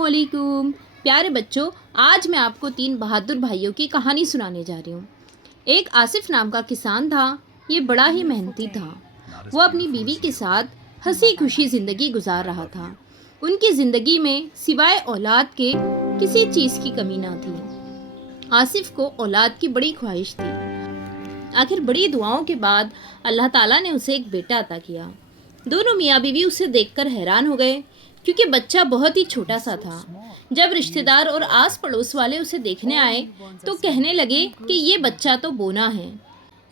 अस्सलामुअलैकुम प्यारे बच्चों, आज मैं आपको 3 बहादुर भाइयों की कहानी सुनाने जा रही हूँ। एक आसिफ नाम का किसान था। ये बड़ा ही मेहनती था। वो अपनी बीवी के साथ हंसी खुशी ज़िंदगी गुजार रहा था। उनकी ज़िंदगी में सिवाय औलाद के किसी चीज़ की कमी ना थी। आसिफ को औलाद की बड़ी ख्वाहिश थी। आखिर बड़ी दुआओं के बाद अल्लाह ताला ने उसे एक बेटा अता किया। दोनों मियाँ बीवी उसे देखकर हैरान हो गए, क्योंकि बच्चा बहुत ही छोटा सा था। जब रिश्तेदार और आस पड़ोस वाले उसे देखने आए तो कहने लगे कि ये बच्चा तो बोना है,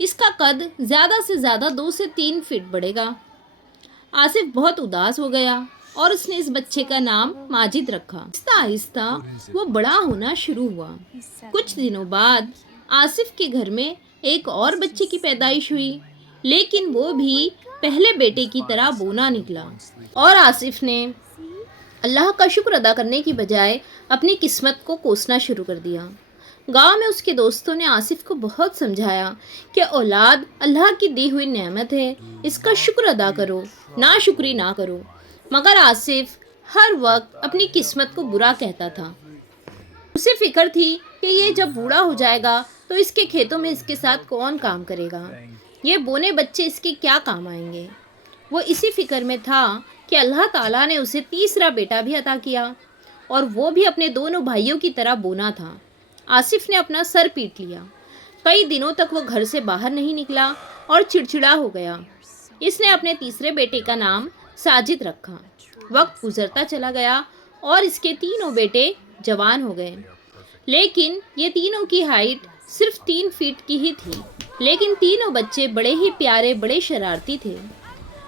इसका कद ज़्यादा से ज़्यादा 2 से 3 फीट बढ़ेगा। आसिफ बहुत उदास हो गया और उसने इस बच्चे का नाम माजिद रखा। आहिस्ता आहिस्ता वो बड़ा होना शुरू हुआ। कुछ दिनों बाद आसिफ के घर में एक और बच्चे की पैदाइश हुई, लेकिन वो भी पहले बेटे की तरह बोना निकला। और आसिफ ने अल्लाह का शुक्र अदा करने की बजाय अपनी किस्मत को कोसना शुरू कर दिया। गांव में उसके दोस्तों ने आसिफ को बहुत समझाया कि औलाद अल्लाह की दी हुई नेमत है, इसका शुक्र अदा करो, नाशुक्री ना करो। मगर आसिफ हर वक्त अपनी किस्मत को बुरा कहता था। उसे फिक्र थी कि ये जब बूढ़ा हो जाएगा तो इसके खेतों में इसके साथ कौन काम करेगा, ये बोने बच्चे इसके क्या काम आएंगे। वो इसी फिक्र में था कि अल्लाह ताला ने उसे तीसरा बेटा भी अता किया, और वो भी अपने दोनों भाइयों की तरह बोना था। आसिफ ने अपना सर पीट लिया। कई दिनों तक वो घर से बाहर नहीं निकला और चिड़चिड़ा हो गया। इसने अपने तीसरे बेटे का नाम साजिद रखा। वक्त गुजरता चला गया और इसके तीनों बेटे जवान हो गए, लेकिन ये तीनों की हाइट सिर्फ 3 फीट की ही थी। लेकिन तीनों बच्चे बड़े ही प्यारे, बड़े शरारती थे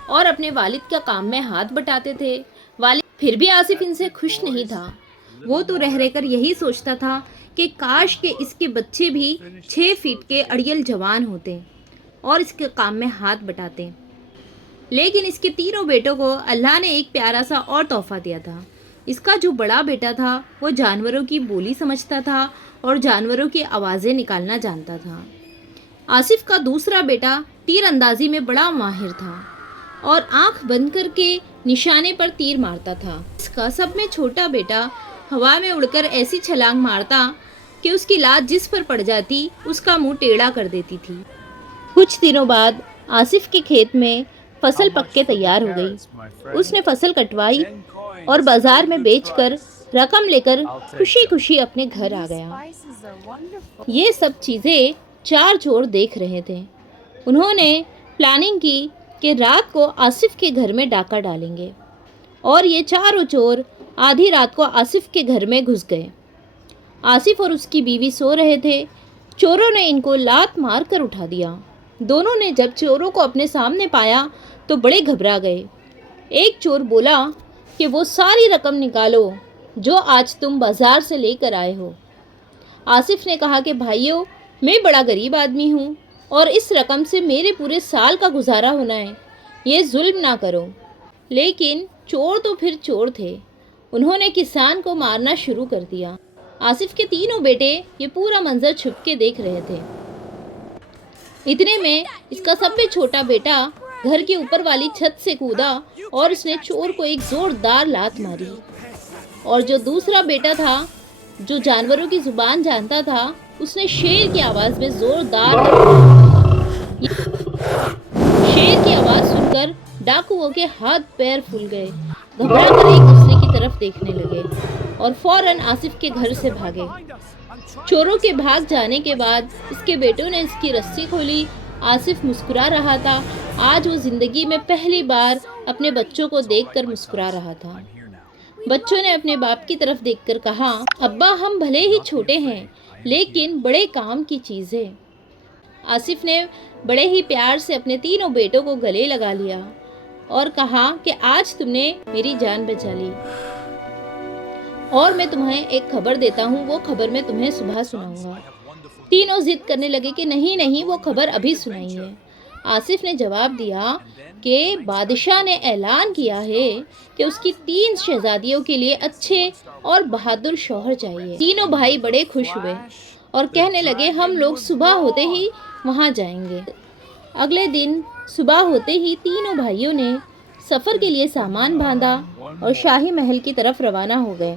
और अपने वालिद का काम में हाथ बटाते थे। वालिद फिर भी आसिफ इनसे खुश नहीं था। वो तो रह रहकर यही सोचता था कि काश के इसके बच्चे भी 6 फीट के अड़ियल जवान होते और इसके काम में हाथ बटाते। लेकिन इसके तीनों बेटों को अल्लाह ने एक प्यारा सा और तोहफा दिया था। इसका जो बड़ा बेटा था वो जानवरों की बोली समझता था और जानवरों की आवाज़ें निकालना जानता था। आसिफ का दूसरा बेटा तीर अंदाजी में बड़ा माहिर था और आंख बंद करके निशाने पर तीर मारता था। इसका सब में छोटा बेटा हवा में उड़कर ऐसी छलांग मारता कि उसकी लात जिस पर पड़ जाती उसका मुंह टेढ़ा कर देती थी। कुछ दिनों बाद आसिफ के खेत में फसल पक के तैयार हो गई। उसने फसल कटवाई और बाजार में बेचकर रकम लेकर खुशी खुशी अपने घर आ गया। ये सब चीज़ें 4 चोर देख रहे थे। उन्होंने प्लानिंग की कि रात को आसिफ के घर में डाका डालेंगे, और ये चारों चोर आधी रात को आसिफ के घर में घुस गए। आसिफ और उसकी बीवी सो रहे थे। चोरों ने इनको लात मार कर उठा दिया। दोनों ने जब चोरों को अपने सामने पाया तो बड़े घबरा गए। एक चोर बोला कि वो सारी रकम निकालो जो आज तुम बाजार से लेकर आए हो। आसिफ ने कहा कि भाइयों, मैं बड़ा गरीब आदमी हूँ और इस रकम से मेरे पूरे साल का गुजारा होना है, ये जुल्म ना करो। लेकिन चोर तो फिर चोर थे। उन्होंने किसान को मारना शुरू कर दिया। आसिफ के तीनों बेटे ये पूरा मंजर छुप के देख रहे थे। इतने में इसका सबसे छोटा बेटा घर के ऊपर वाली छत से कूदा और उसने चोर को एक जोरदार लात मारी। और जो दूसरा बेटा था, जो जानवरों की जुबान जानता था, उसने शेर की आवाज़ में जोरदार शेर की आवाज़ सुनकर डाकुओं के हाथ पैर फूल गए। घबराकर एक दूसरे की तरफ देखने लगे और फौरन आसिफ के घर से भागे। चोरों के भाग जाने के बाद इसके बेटों ने इसकी रस्सी खोली। आसिफ मुस्कुरा रहा था। आज वो जिंदगी में पहली बार अपने बच्चों को देखकर मुस्कुरा रहा था। बच्चों ने अपने बाप की तरफ देखकर कहा, अब्बा, हम भले ही छोटे हैं लेकिन बड़े काम की चीज़ है। आसिफ ने बड़े ही प्यार से अपने तीनों बेटों को गले लगा लिया और कहा कि आज तुमने मेरी जान बचा ली, और मैं तुम्हें एक खबर देता हूँ, वो खबर मैं तुम्हें सुबह सुनाऊंगा। तीनों जिद करने लगे कि नहीं नहीं, वो खबर अभी सुनाइए। आसिफ ने जवाब दिया कि बादशाह ने ऐलान किया है कि उसकी 3 शहजादियों के लिए अच्छे और बहादुर शौहर चाहिए। तीनों भाई बड़े खुश हुए और कहने लगे, हम लोग सुबह होते ही वहाँ जाएंगे। अगले दिन सुबह होते ही तीनों भाइयों ने सफ़र के लिए सामान बांधा और शाही महल की तरफ रवाना हो गए।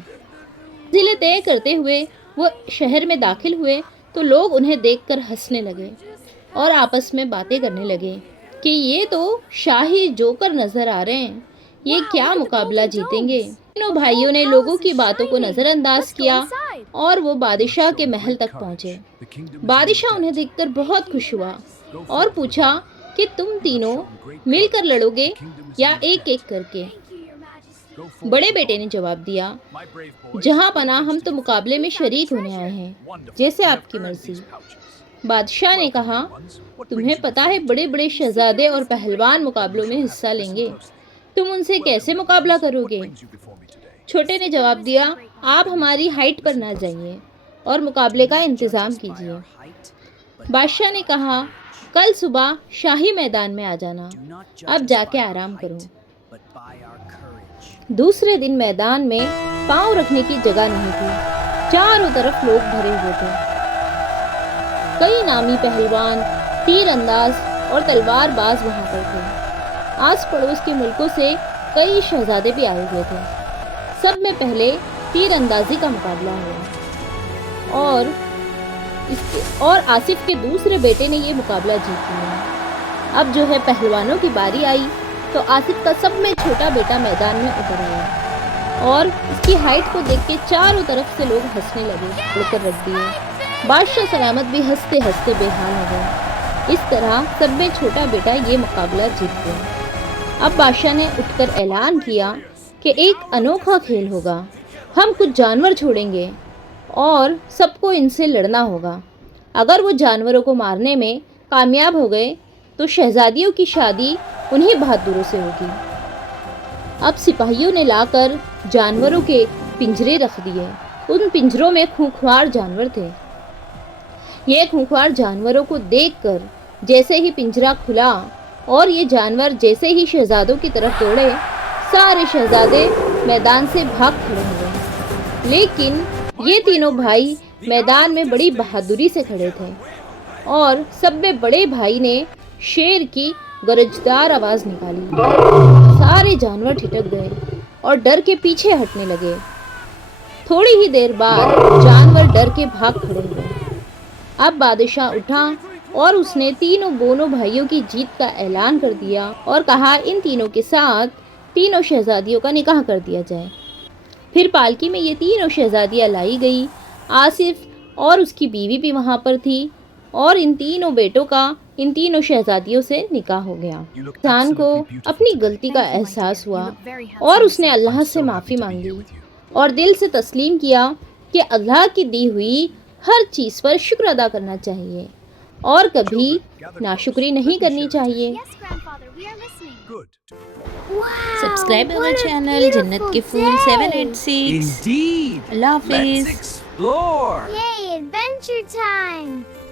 منزلیں طے کرتے ہوئے وہ شہر میں داخل ہوئے تو لوگ انہیں دیکھ کر ہنسنے لگے اور آپس میں باتیں کرنے لگے کہ یہ تو شاہی جوکر نظر آ رہے ہیں، یہ کیا مقابلہ جیتیں گے۔ تینوں بھائیوں نے لوگوں کی باتوں کو نظر انداز کیا اور وہ بادشاہ کے محل تک پہنچے۔ بادشاہ انہیں دیکھ کر بہت خوش ہوا اور پوچھا کہ تم تینوں مل کر لڑو گے یا ایک ایک کر کے؟ بڑے بیٹے نے جواب دیا، جہاں پناہ ہم تو مقابلے میں شریک ہونے آئے ہیں، جیسے آپ کی مرضی۔ بادشاہ نے کہا، تمہیں پتہ ہے بڑے بڑے شہزادے اور پہلوان مقابلوں میں حصہ لیں گے، تم ان سے کیسے مقابلہ کرو گے؟ چھوٹے نے جواب دیا، آپ ہماری ہائٹ پر نہ جائیے اور مقابلے کا انتظام کیجیے۔ بادشاہ نے کہا، کل صبح شاہی میدان میں آ جانا، اب جا کے آرام کرو۔ دوسرے دن میدان میں پاؤں رکھنے کی جگہ نہیں تھی، چاروں طرف لوگ بھرے ہوئے تھے۔ کئی نامی پہلوان، تیر انداز اور تلوار باز وہاں پر تھے۔ آس پڑوس کے ملکوں سے کئی شہزادے بھی آئے ہوئے تھے۔ سب میں پہلے تیر اندازی کا مقابلہ ہوا اور آصف کے دوسرے بیٹے نے یہ مقابلہ جیت لیا۔ اب جو ہے پہلوانوں کی باری آئی تو آصف کا سب میں چھوٹا بیٹا میدان میں اتر آیا اور اس کی ہائٹ کو دیکھ کے چاروں طرف سے لوگ ہنسنے لگے، اڑ کر رکھ دیے۔ بادشاہ سلامت بھی ہنستے ہنستے بے حال ہو گئے۔ اس طرح سب میں چھوٹا بیٹا یہ مقابلہ جیت گیا۔ اب بادشاہ نے اٹھ کر اعلان کیا کہ ایک انوکھا کھیل ہوگا، ہم کچھ جانور چھوڑیں گے اور سب کو ان سے لڑنا ہوگا۔ اگر وہ جانوروں کو مارنے میں کامیاب ہو گئے تو شہزادیوں کی شادی انہی بہادروں سے ہوگی۔ اب سپاہیوں نے لا کر جانوروں کے پنجرے رکھ دیے۔ ان پنجروں میں خونخوار جانور تھے۔ یہ خونخوار جانوروں کو دیکھ کر جیسے ہی پنجرہ کھلا اور یہ جانور جیسے ہی شہزادوں کی طرف دوڑے، سارے شہزادے میدان سے بھاگ کھڑے ہوئے۔ لیکن یہ تینوں بھائی میدان میں بڑی بہادری سے کھڑے تھے اور سب میں بڑے بھائی نے شیر کی گرجدار آواز نکالی۔ سارے جانور ٹھٹک گئے اور ڈر کے پیچھے ہٹنے لگے۔ تھوڑی ہی دیر بعد جانور ڈر کے بھاگ کھڑے ہوئے۔ اب بادشاہ اٹھا اور اس نے تینوں بونوں بھائیوں کی جیت کا اعلان کر دیا اور کہا، ان تینوں کے ساتھ تینوں شہزادیوں کا نکاح کر دیا جائے۔ پھر پالکی میں یہ تینوں شہزادیاں لائی گئی۔ آصف اور اس کی بیوی بھی وہاں پر تھی اور ان تینوں بیٹوں کا ان تینوں شہزادیوں سے نکاح ہو گیا۔ انسان کو اپنی غلطی کا احساس ہوا اور اس نے اللہ سے معافی مانگی اور دل سے تسلیم کیا کہ اللہ کی دی ہوئی ہر چیز پر شکر ادا کرنا چاہیے اور کبھی ناشکری نہیں کرنی چاہیے۔ سبسکرائب our چینل جنت کے پھول 786۔ اللہ حافظ۔ Let's explore! Yay, adventure time!